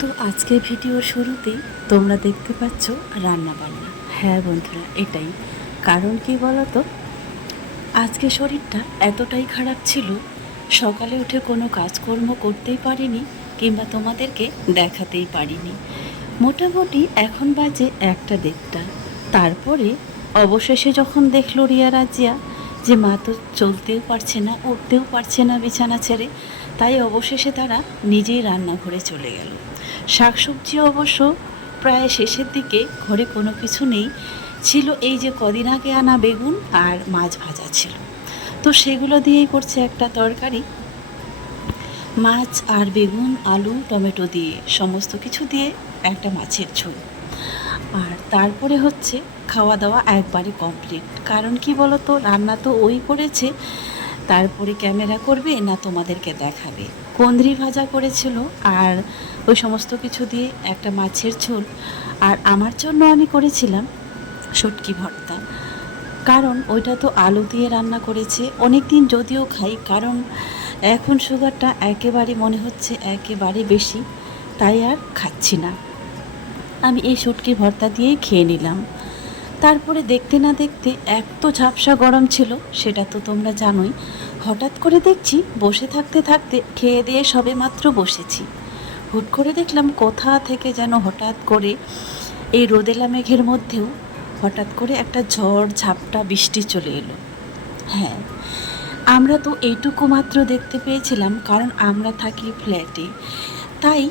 তো আজকে ভিডিওর শুরুতেই তোমরা দেখতে পাচ্ছ রান্না বান্না। হ্যাঁ বন্ধুরা, এটাই কারণ। কি বলো তো, আজকে শরীরটা এতটাই খারাপ ছিল, সকালে উঠে কোনো কাজকর্ম করতেই পারিনি, কিংবা তোমাদেরকে দেখাতেই পারিনি। মোটামুটি এখন বাজে 1টা 1:30। তারপরে অবশেষে যখন দেখলো রিয়া রাজিয়া যে মা তো চলতেও পারছে না, উঠতেও পারছে না বিছানা ছেড়ে, তাই অবশেষে তারা নিজেই রান্নাঘরে চলে গেল। শাকসবজি অবশ্য প্রায় শেষের দিকে, ঘরে কোনো কিছু নেই, ছিল এই যে কদিন আগে আনা বেগুন আর মাছ ভাজা ছিল, তো সেগুলো দিয়েই করছে একটা তরকারি। মাছ আর বেগুন, আলু, টমেটো দিয়ে, সমস্ত কিছু দিয়ে একটা মাছের ঝোল। আর তারপরে হচ্ছে খাওয়া দাওয়া একবারে কমপ্লিট। কারণ কি বলো তো, রান্না তো ওই করেছে, তারপরে ক্যামেরা করবে না তোমাদেরকে দেখাবে। কুঁদরি ভাজা করেছিল, আর ওই সমস্ত কিছু দিয়ে একটা মাছের ঝোল। আর আমার জন্য আমি করেছিলাম শুটকি ভর্তা। কারণ ওইটা তো আলু দিয়ে রান্না করেছে। অনেক দিন যদিও খাই, কারণ এখন সুগারটা একেবারে মনে হচ্ছে একেবারে বেশি, তাই আর খাচ্ছি না। আমি এই শুটকি ভর্তা দিয়েই খেয়ে নিলাম। তারপরে দেখতে না দেখতে এত ঝাপসা গরম ছিল, সেটা তো তোমরা জানোই। হঠাৎ করে দেখছি বসে থাকতে থাকতে খেয়ে দিয়ে সবেমাত্র বসেছি, হুট করে দেখলাম কোথা থেকে যেন হঠাৎ করে এই রোদেলা মেঘের মধ্যেও হঠাৎ করে একটা ঝড় ঝাপটা বৃষ্টি চলে এলো। হ্যাঁ, আমরা তো এইটুকু মাত্র দেখতে পেয়েছিলাম, কারণ আমরা থাকি ফ্ল্যাটে। তাই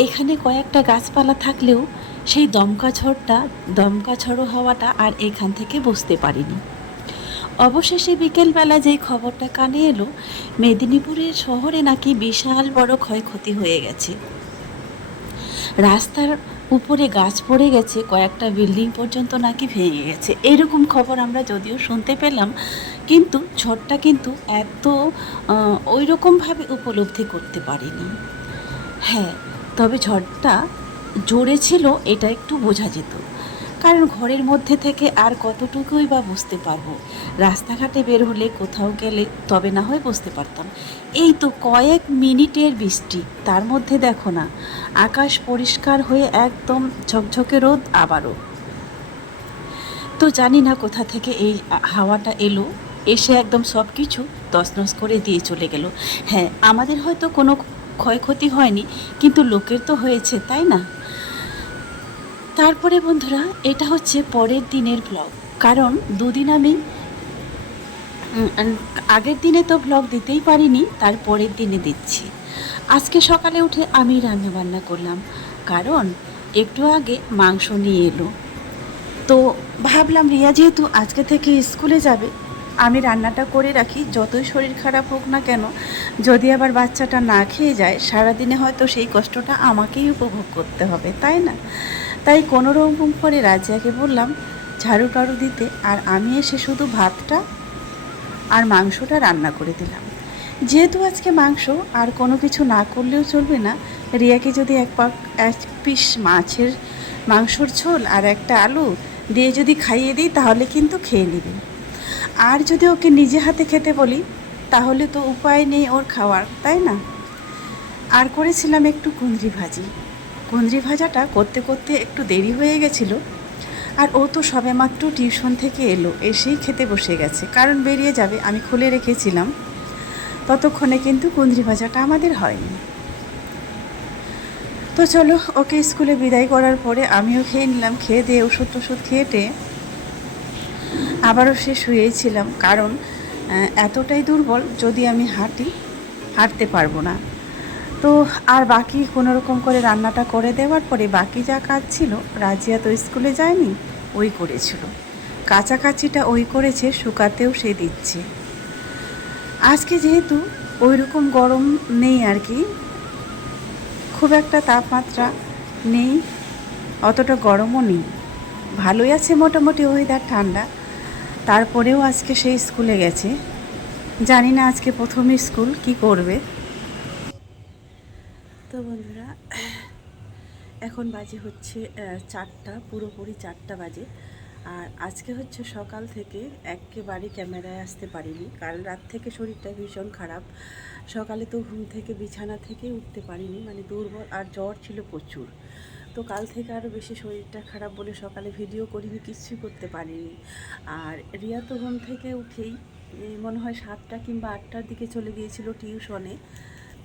এইখানে কয়েকটা গাছপালা থাকলেও সেই দমকা ঝড়ো হাওয়াটা আর এখান থেকে বুঝতে পারিনি। অবশেষে বিকেলবেলা যেই খবরটা কানে এলো, মেদিনীপুরের শহরে নাকি বিশাল বড় ক্ষয়ক্ষতি হয়ে গেছে। রাস্তার উপরে গাছ পড়ে গেছে, কয়েকটা বিল্ডিং পর্যন্ত নাকি ভেঙে গেছে। এরকম খবর আমরা যদিও শুনতে পেলাম, কিন্তু ঝড়টা কিন্তু এত ওই রকমভাবে উপলব্ধি করতে পারিনি। হ্যাঁ, তবে ঝড়টা জোরে ছিল এটা একটু বোঝা যেত, কারণ ঘরের মধ্যে থেকে আর কতটুকুই বা বুঝতে পারবো। রাস্তাঘাটে বের হলে, কোথাও গেলে তবে না হয় বুঝতে পারতাম। এই তো কয়েক মিনিটের বৃষ্টি, তার মধ্যে দেখো না, আকাশ পরিষ্কার হয়ে একদম ঝকঝকে রোদ আবারও। তো জানি না কোথা থেকে এই হাওয়াটা এলো, এসে একদম সব কিছু তছনছ করে দিয়ে চলে গেল। হ্যাঁ, আমাদের হয়তো কোনো ক্ষয়ক্ষতি হয়নি, কিন্তু লোকের তো হয়েছে, তাই না? তারপরে বন্ধুরা, এটা হচ্ছে পরের দিনের ব্লগ। কারণ দুদিন আমি আগের দিনে তো ব্লগ দিতেই পারিনি, তার পরের দিনে দিচ্ছি। আজকে সকালে উঠে আমি রান্নাবান্না করলাম, কারণ একটু আগে মাংস নিয়ে এলো। তো ভাবলাম রিয়া যেহেতু আজকে থেকে স্কুলে যাবে, আমি রান্নাটা করে রাখি, যতই শরীর খারাপ হোক না কেন। যদি আবার বাচ্চাটা না খেয়ে যায়, সারাদিনে হয়তো সেই কষ্টটা আমাকেই উপভোগ করতে হবে, তাই না? তাই কোনো রকম করে রাজিয়াকে বললাম ঝাড়ু টাড়ু দিতে, আর আমি এসে শুধু ভাতটা আর মাংসটা রান্না করে দিলাম। যেহেতু আজকে মাংস, আর কোনো কিছু না করলেও চলবে না। রিয়াকে যদি এক পিস মাছের মাংসর ঝোল আর একটা আলু দিয়ে যদি খাইয়ে দিই, তাহলে কিন্তু খেয়ে নেবে। আর যদি ওকে নিজে হাতে খেতে বলি, তাহলে তো উপায় নেই ওর খাওয়ার, তাই না? আর করেছিলাম একটু কুঁদরি ভাজি। কুঁদরি ভাজাটা করতে করতে একটু দেরি হয়ে গেছিলো। আর ও তো সবেমাত্র টিউশন থেকে এলো, এসেই খেতে বসে গেছে, কারণ বেরিয়ে যাবে, আমি খুলে রেখেছিলাম। ততক্ষণে কিন্তু কুঁদরি ভাজাটা আমাদের হয়নি। তো চলো, ওকে স্কুলে বিদায় করার পরে আমিও খেয়ে নিলাম। খেয়ে দিয়ে ওষুধ টষুধ খেয়েটে আবারও সে শুয়েছিলাম, কারণ এতটাই দুর্বল, যদি আমি হাঁটতে পারবো না। তো আর বাকি কোনো রকম করে রান্নাটা করে দেওয়ার পরে বাকি যা কাজ ছিল, রাজিয়া তো স্কুলে যায়নি, ওই করেছিল। কাচাকাচিটা ওই করেছে, শুকাতেও সে দিচ্ছে। আজকে যেহেতু ওই রকম গরম নেই আর কি, খুব একটা তাপমাত্রা নেই, অতটা গরমও নেই, ভালোই আছে মোটামুটি ওয়েদার, ঠান্ডা। তারপরেও আজকে সেই স্কুলে গেছে। জানি না আজকে প্রথম স্কুল কি করবে। তো বন্ধুরা, এখন বাজে হচ্ছে 4টা, পুরোপুরি 4টা বাজে। আর আজকে হচ্ছে সকাল থেকে একেবারে ক্যামেরায় আসতে পারিনি, কাল রাত থেকে শরীরটা ভীষণ খারাপ। সকালে তো ঘুম থেকে বিছানা থেকে উঠতে পারিনি, মানে দুর্বল, আর জ্বর ছিল প্রচুর। তো কাল থেকে আরও বেশি শরীরটা খারাপ বলে সকালে ভিডিও করিনি, কিচ্ছুই করতে পারিনি। আর রিয়া তো ঘুম থেকে উঠেই মনে হয় 7টা কিংবা 8টার দিকে চলে গিয়েছিল টিউশনে।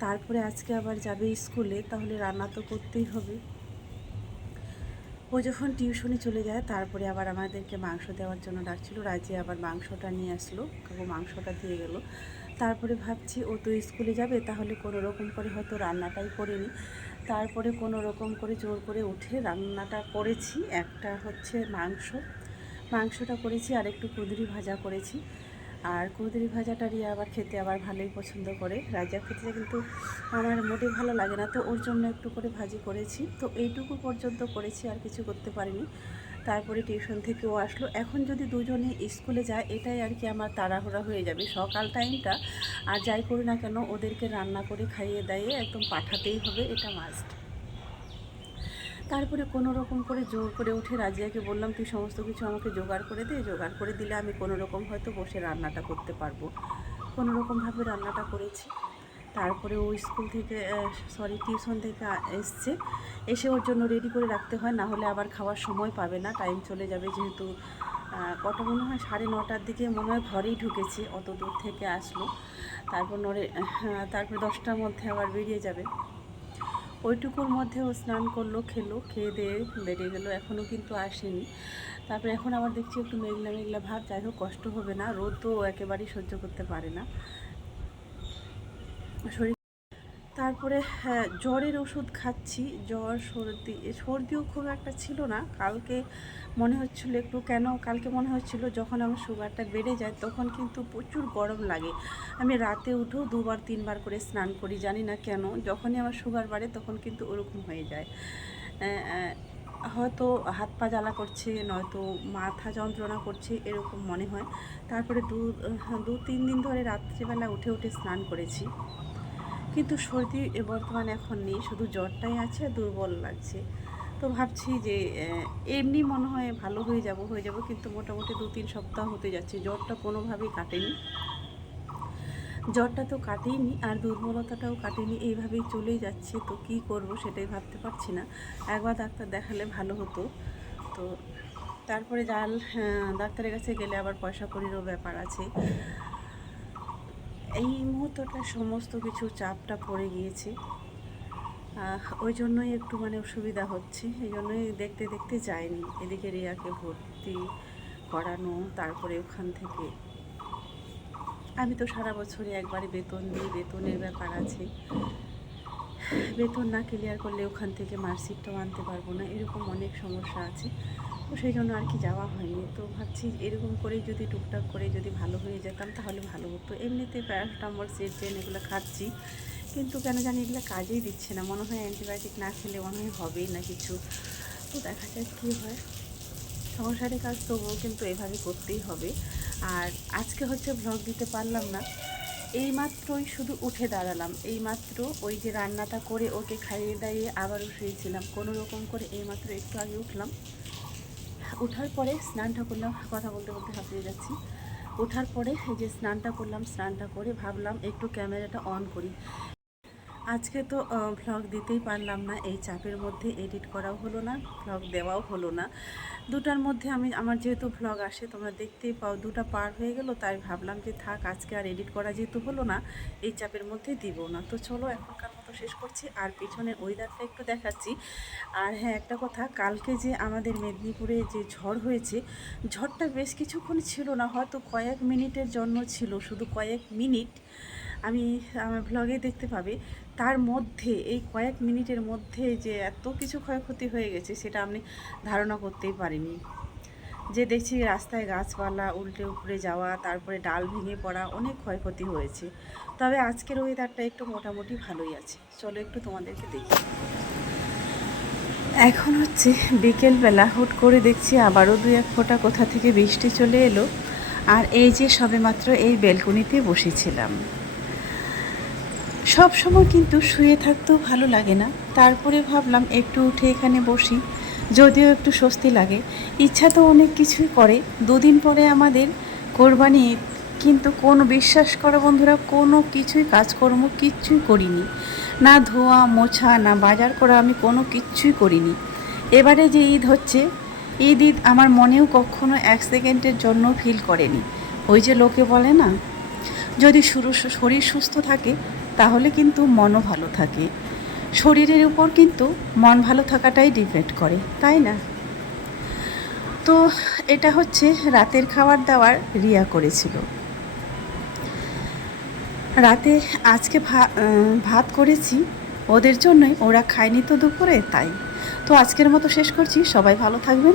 তারপরে আজকে আবার যাবে স্কুলে, তাহলে রান্না তো করতেই হবে। ও যখন টিউশনে চলে যায় তারপরে আবার আমাদেরকে মাংস দেওয়ার জন্য ডাকছিল, রাজি আবার মাংসটা নিয়ে আসলো, কাকু মাংসটা দিয়ে গেল। তারপরে ভাবছি ও তো স্কুলে যাবে, তাহলে কোনো রকম করে হয়তো রান্নাটাই করে নিই। তারপরে কোনো রকম করে জোর করে উঠে রান্নাটা করেছি। একটা হচ্ছে মাংসটা করেছি, আর একটু কুঁদরি ভাজা করেছি। আর কুঁদরি ভাজাটা রিয়া আবার খেতে আবার ভালোই পছন্দ করে। রাজা খেতে কিন্তু আমার মোটেই ভালো লাগে না, তো ওর জন্য একটু করে ভাজি করেছি। তো এইটুকু পর্যন্ত করেছি, আর কিছু করতে পারিনি। তারপরে টিউশন থেকে ও আসলো, এখন যদি দুজনে স্কুলে যায় এটাই আর কি আমার তাড়াহুড়া হয়ে যাবে সকাল টাইমটা। আর যাই করি না কেন ওদেরকে রান্না করে খাইয়ে দাইয়ে একদম পাঠাতেই হবে, এটা মাস্ট। তারপরে কোনো রকম করে জোর করে উঠে রাজিয়াকে বললাম, তুই সমস্ত কিছু আমাকে জোগাড় করে দে, জোগাড় করে দিলে আমি কোনো রকম হয়তো বসে রান্নাটা করতে পারবো। কোনো রকমভাবে রান্নাটা করেছি। তারপরে ও স্কুল থেকে টিউশন থেকে এসছে, এসে ওর জন্য রেডি করে রাখতে হয়, না হলে আবার খাওয়ার সময় পাবে না, টাইম চলে যাবে। যেহেতু কটা মনে হয় 9:30টার দিকে মনে হয় ঘরেই ঢুকেছে, অত দূর থেকে আসলো। তারপর 10টার মধ্যে আবার বেরিয়ে যাবে। ওইটুকুর মধ্যে ও স্নান করলো, খেলো, খেয়ে দিয়ে বেরিয়ে গেলো, এখনও কিন্তু আসেনি। তারপরে এখন আবার দেখছি একটু মেঘলা মেঘলা ভাব, যাই হোক কষ্ট হবে না, রোদ তো একেবারেই সহ্য করতে পারে না শরীর। তারপরে হ্যাঁ, জ্বরের ওষুধ খাচ্ছি। সর্দিও খুব একটা ছিল না কালকে, মনে হচ্ছিল একটু, কেন কালকে মনে হচ্ছিল যখন আমার সুগারটা বেড়ে যায় তখন কিন্তু প্রচুর গরম লাগে। আমি রাতে উঠেও 2-3বার করে স্নান করি, জানি না কেন, যখনই আমার সুগার বাড়ে তখন কিন্তু ওরকম হয়ে যায়। হয়তো হাত পা জ্বালা করছে, নয়তো মাথা যন্ত্রণা করছে, এরকম মনে হয়। তারপরে 2-3 দিন ধরে রাত্রিবেলা উঠে উঠে স্নান করেছি, কিন্তু সর্দি বর্তমানে এখন নেই, শুধু জ্বরটাই আছে, দুর্বল লাগছে। তো ভাবছি যে এমনি মনে হয় ভালো হয়ে যাব, কিন্তু মোটামুটি 2-3 সপ্তাহ হতে যাচ্ছে, জ্বরটা কোনোভাবেই কাটেনি। জ্বরটা তো কাটেইনি, আর দুর্বলতাটাও কাটেনি, এইভাবেই চলেই যাচ্ছে। তো কী করব সেটাই ভাবতে পারছি না। একবার ডাক্তার দেখালে ভালো হতো। তো তারপরে ডাক্তারের কাছে গেলে আবার পয়সা কড়িরও ব্যাপার আছে। এই মুহূর্তটা সমস্ত কিছু চাপটা পড়ে গিয়েছে, ওই জন্যই একটু মানে অসুবিধা হচ্ছে, এই জন্যই দেখতে দেখতে যায়নি। এদিকে রিয়াকে ভর্তি করানো, তারপরে ওখান থেকে আমি তো সারা বছরই একবারে বেতন দিই, বেতনের ব্যাপার আছে, বেতন না ক্লিয়ার করলে ওখান থেকে মার্কশিটটাও আনতে পারবো না, এরকম অনেক সমস্যা আছে। তো সেই জন্য আর কি যাওয়া হয়নি। তো ভাবছি এরকম করেই যদি টুকটাক করে যদি ভালো হয়ে যেতাম তাহলে ভালো হতো। এমনিতে প্যারাসিটামল, সেট্রেন এগুলো খাচ্ছি, কিন্তু কেন জানি এগুলো কাজেই দিচ্ছে না, মনে হয় অ্যান্টিবায়োটিক না খেলে মনে হয় হবেই না কিছু। তো দেখা যাক কী হয়। সংসারের কাজ তবুও কিন্তু এভাবে করতেই হবে। আর আজকে হচ্ছে ভ্লগ দিতে পারলাম না, এইমাত্রই শুধু উঠে দাঁড়ালাম, এইমাত্র ওই যে রান্নাটা করে ওকে খাইয়ে দাইয়ে আবারও শুয়েছিলাম, কোনো রকম করে এইমাত্র একটু আগে উঠলাম। ওঠার পরে স্নানটা করলাম, কথা বলতে বলতে হাঁপিয়ে যাচ্ছি। ওঠার পরে এই যে স্নানটা করলাম, স্নানটা করে ভাবলাম একটু ক্যামেরাটা অন করি। আজকে তো ভ্লগ দিতেই পারলাম না, এই চাপের মধ্যে এডিট করাও হলো না, ভ্লগ দেওয়াও হলো না। দুটার মধ্যে আমার যেহেতু ভ্লগ আসে তোমরা দেখতেই পাও, 2টা পার হয়ে গেল, তাই ভাবলাম যে থাক, আজকে আর এডিট করা যেহেতু হলো না, এই চাপের মধ্যে দিব না। তো চলো এখনকার মতো শেষ করছি, আর পিছনের ওয়েদারটা একটু দেখাচ্ছি। আর হ্যাঁ, একটা কথা, কালকে যে আমাদের মেদিনীপুরে যে ঝড় হয়েছে, ঝড়টা বেশ কিছুক্ষণ ছিল না, হয়তো কয়েক মিনিটের জন্য ছিল, শুধু কয়েক মিনিট। আমি আমার ভ্লগে দেখতে পাবে, তার মধ্যে এই কয়েক মিনিটের মধ্যে যে এত কিছু ক্ষয়ক্ষতি হয়ে গেছে সেটা আমি ধারণা করতেই পারিনি। যে দেখছি রাস্তায় গাছপালা উল্টে উপড়ে যাওয়া, তারপরে ডাল ভেঙে পড়া, অনেক ক্ষয়ক্ষতি হয়েছে। তবে আজকের ওয়েদারটা একটু মোটামুটি ভালোই আছে। চলো একটু তোমাদেরকে দেখি। এখন হচ্ছে বিকেলবেলা, হুট করে দেখছি আবারও 2-1 ফোঁটা কোথা থেকে বৃষ্টি চলে এলো। আর এই যে সবেমাত্র এই বেলকনিতে বসেছিলাম। সব সময় কিন্তু শুয়ে থাকতেও ভালো লাগে না, তারপরে ভাবলাম একটু উঠে এখানে বসি। যদিও একটু স্বস্তি লাগে। ইচ্ছা তো অনেক কিছুই করে। দুদিন পরে আমাদের কোরবানি ঈদ, কিন্তু কোনো বিশ্বাস করো বন্ধুরা, কোনো কিছুই কাজকর্ম কিচ্ছুই করিনি। না ধোয়া মোছা না বাজার করা, আমি কোনো কিচ্ছুই করিনি। এবারে যে ঈদ হচ্ছে, ঈদ আমার মনেও কখনো এক সেকেন্ডের জন্য ফিল করেনি। ওই যে লোকে বলে না, যদি শরীর সুস্থ থাকে তাহলে কিন্তু মনও ভালো থাকে। শরীরের উপর কিন্তু মন ভালো থাকাটাই ডিপেন্ড করে, তাই না? তো এটা হচ্ছে রাতের খাবার দাবার রিয়া করেছিল। রাতে আজকে ভাত করেছি ওদের জন্যই, ওরা খায়নি তো দুপুরে, তাই। তো আজকের মতো শেষ করছি। সবাই ভালো থাকবেন।